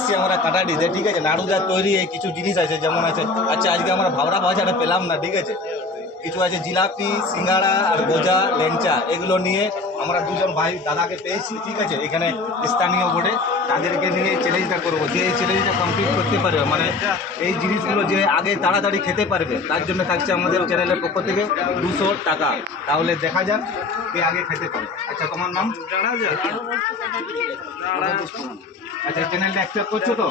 এসছি আমরা কাটাডিতে ঠিক আছে? নাড়ুদার তৈরি, এই কিছু জিনিস আছে, যেমন আছে আচ্ছা আজকে আমরা ভাবরা ভাজাটা পেলাম না, ঠিক আছে? কিছু আছে জিলাপি, সিঙ্গাড়া, আর গোজা ল্যাংচা এগুলো নিয়ে আমরা দুজন ভাই দাদাকে পেয়েছি, ঠিক আছে? এখানে স্থানীয় বোর্ডে তাদেরকে নিয়ে চ্যালেঞ্জটা করব। যে এই চ্যালেঞ্জটা কমপ্লিট করতে পারবে মানে এই জিনিসগুলো যে আগে তাড়াতাড়ি খেতে পারবে, তার জন্য থাকছে আমাদের চ্যানেলের পক্ষ থেকে দুশো টাকা। তাহলে দেখা যাক কে আগে খেতে পারে। আচ্ছা তোমার নাম? আচ্ছা চ্যানেলটা অ্যাকসেপ্ট করছ তো?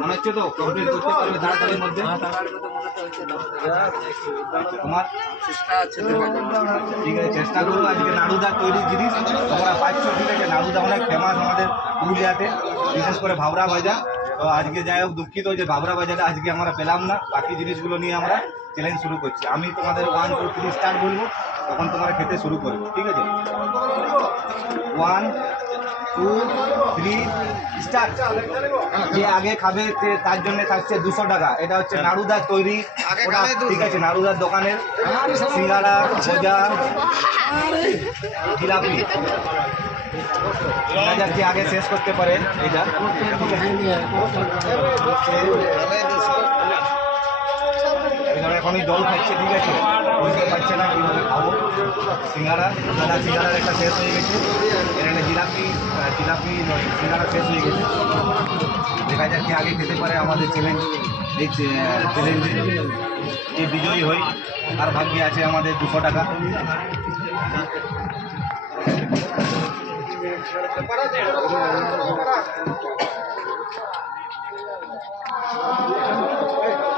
মনে হচ্ছে তো কমপ্লিট করতে পারবে তাড়াতাড়ির মধ্যে? তোমার? ঠিক আছে, চেষ্টা করব আজকে নাড়ুদা তৈরি জিনিস। তোমরা পাচ্ছ ঠিক আছে নাড়ুদা অনেক ফেমাস আমাদের পুরুলিয়াতে, বিশেষ করে ভাবরা ভাজা। তো আজকে যাই হোক, দুঃখিত যে ভাবরা ভাজাটা আজকে আমরা পেলাম না। বাকি জিনিসগুলো নিয়ে আমরা চ্যালেঞ্জ শুরু করছি। আমি তোমাদের ওয়ান টু থ্রি স্টার্ট বলব, তখন তোমরা খেতে শুরু করবে। ঠিক আছে? ওয়ান টু থ্রি যে আগে খাবে তার জন্য থাকছে দুশো টাকা। এটা হচ্ছে নাড়ুদার তৈরি। ওটা ঠিক আছে নাড়ুদার দোকানের জিলাপি। আগে শেষ করতে পারে। এটা এখানে এখনই জল খাচ্ছে, ঠিক আছে? বুঝতে পারছে না কীভাবে খাব। সিঙ্গারা, দাদা, সিঙ্গারার একটা শেষ হয়ে গেছে। এখানে জিলাপি জিলাপি নয় সিঙ্গারা শেষ হয়ে গেছে। দেখা যাক কে আগে খেতে পারে আমাদের চ্যালেঞ্জ এই চ্যালেঞ্জে যে বিজয়ী হই তার ভাগ্যে আছে আমাদের দুশো টাকা। হয় কেটে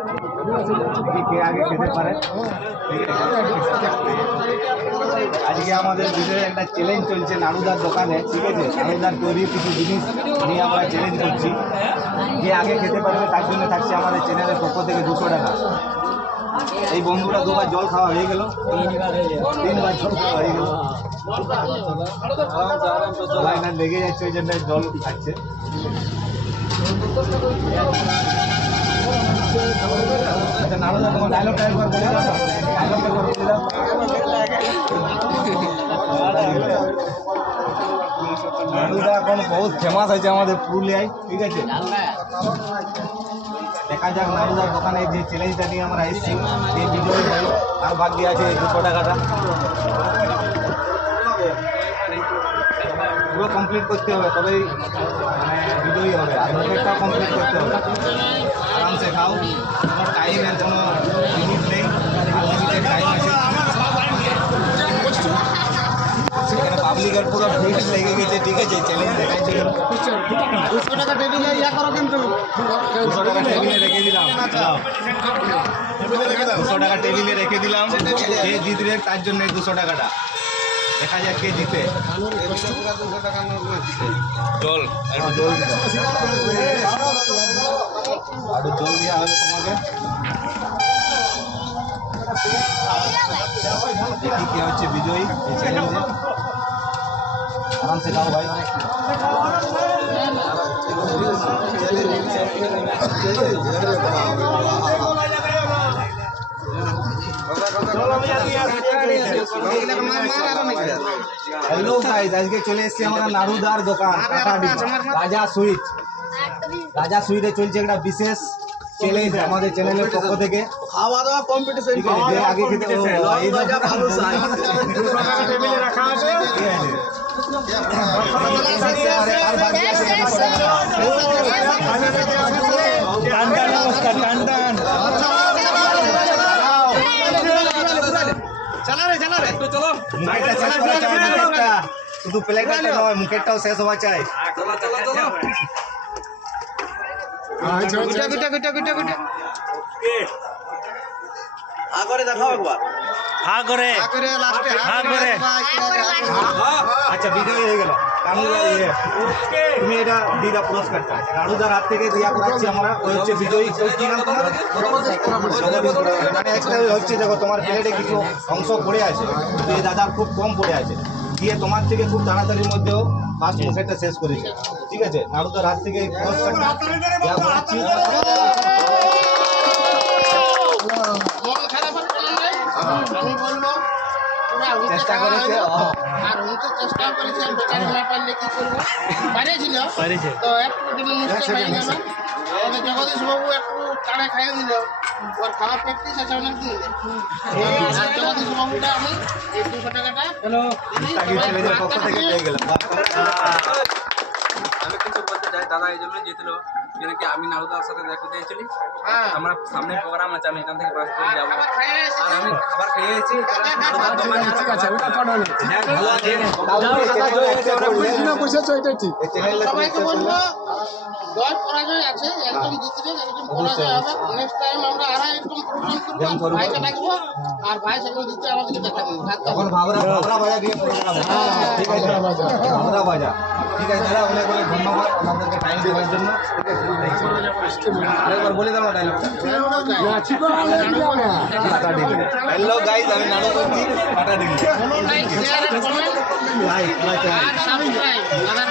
কে আগে খেতে পারে আজকে আমাদের ভিতরে একটা চ্যালেঞ্জ চলছে নাড়ুদার দোকানে, ঠিক আছে? নাড়ুদার তৈরি কিছু জিনিস নিয়ে আমরা চ্যালেঞ্জ করছি। যে আগে খেতে পারবে, তার জন্য থাকছে আমাদের চ্যানেলের পক্ষ থেকে দুশো টাকা। এই বন্ধুরা দুবার জল খাওয়া হয়ে গেল। তিনবার জল খাওয়া হয়ে গেল। লাইন লেগে যাচ্ছে, ওই জন্য জল খাচ্ছে। নাড়ুদা এখন বহুত ফেমাস আছে আমাদের পুরুলিয়ায়, ঠিক আছে? দেখা যাক নাড়ুদার দোকানে যে চ্যালেঞ্জটা নিয়ে আমরা এসেছি, যে বিজয়ী হয় তার ভাগ্যে আছে দুশো টাকাটা। পুরো কমপ্লিট করতে হবে, তবেই মানে বিজয়ী হবে। আর কমপ্লিট করতে হবে। আরামসে খাও। কোনো টাইমের কোনো লিমিট নেই। আনলিমিটেড টাইম আছে। সেখানে পাবলিকের পুরো ভিড় লেগে গেছে ঠিক আছে? চ্যালেঞ্জ দেখাইছে। দুশো টাকা টেবিলে ইয়া করো কিন্তু। দুশো টাকা টেবিলে রেখে দিলাম। দুশো টাকা টেবিলে রেখে দিলাম। যে জিতবে তার জন্য দুশো টাকাটা। দেখা যাক কে জিতে জল একটু জল দিতে হবে। আরও জল দেওয়া হবে তোমাকে দেখি কে হচ্ছে বিজয়ী এই চ্যালেঞ্জে আরামসে খাও ভাই হ্যালো গাইস আজকে চলে এসেছি আমরা নাড়ুদার দোকান কাটাডি রাজা সুইট রাজা সুইটে চলছে একটা বিশেষ চ্যালেঞ্জ আমাদের চ্যানেলের পক্ষ থেকে খাওয়া দাওয়া কম্পিটিশন ঠিক আছে যে আগে খেতে ও, এই টেবিলে রাখা আছে ঠিক আছে। আর বাকি আছে দুশো টাকা। টান টান একটু চলো। মুখেরটা শেষ করা চাই মুখেরটা। শুধু প্লেটটা নয় মুখেরটাও শেষ হওয়া চাই। গুটা গুটা গুটা গুটা গুটা। আগরে দেখাও একবার। আগরে আগরে লাস্টে আগরে করে। আচ্ছা বিজয়ী হয়ে গেল। তুমি এটা দিদা পুরস্কারটা হাত থেকে দিয়া করাচ্ছি আমরা। ওই হচ্ছে বিজয়ী। কি নাম তোমার? মানে একটা হচ্ছে দেখো তোমার প্লেটে কিছু অংশ পড়ে আছে। তো এই দাদা খুব কম পড়ে আছে। দিয়ে তোমার থেকে খুব তাড়াতাড়ির মধ্যেও ফার্স্ট মুখেরটা শেষ করেছে। ঠিক আছে? নাড়ুদার হাত থেকে পুরস্কারটা দেয়া করাচ্ছি মন খারাপ হচ্ছে না রে? আমি বলব ওরা উঠতে চেষ্টা করেছে। আর উঠতে চেষ্টা করেছে বেকার না পারলে কি করব। পারেছিল। তো একটু মিস্টেক হয়ে গেল আমাদের জগদীশ বাবু একটু কাড়ে খাইয়ে দিল। ওর খাওয়া প্র্যাকটিস আছে অনেকদিন। আর জগদীশ বাবুটা আমি এই দুশো টাকাটা গেলাম। আমি কিন্তু বলতে চাই দাদা এই জন্য জিতল। আমি সাথে হ্যাঁ। আমরা সামনে প্রোগ্রাম আছে আমি এখান থেকে বাস করে যাব। আবার খাইয়ে এসেছি। আর আমি খাবার খেয়ে এসেছি। নারুদার দোকানে ঠিক আছে। ওটা ফটো সবাইকে বলব জয় পরাজয় আছে একদম জিতবে একদম পরাজয় হবে। নেক্সট টাইম আমরা আরও এরকম প্রোগ্রাম করব ভাইকে ডাকবো আর ভাই সেখানে জিতে আমাদেরকে দেখা দেবে তখন ভাবরা ভাবরা বাজা দিয়ে প্রোগ্রাম ঠিক আছে। ভাবরা বাজা ঠিক আছে দাদা অনেক অনেক ধন্যবাদ আমাদেরকে টাইম দেওয়ার জন্য। আরেকবার বলে দাও ডায়লগটা টাটা দিলি হ্যালো গাইস আমি নানু করছি টাটা লাইক লাইক সাবস্ক্রাইব দাদার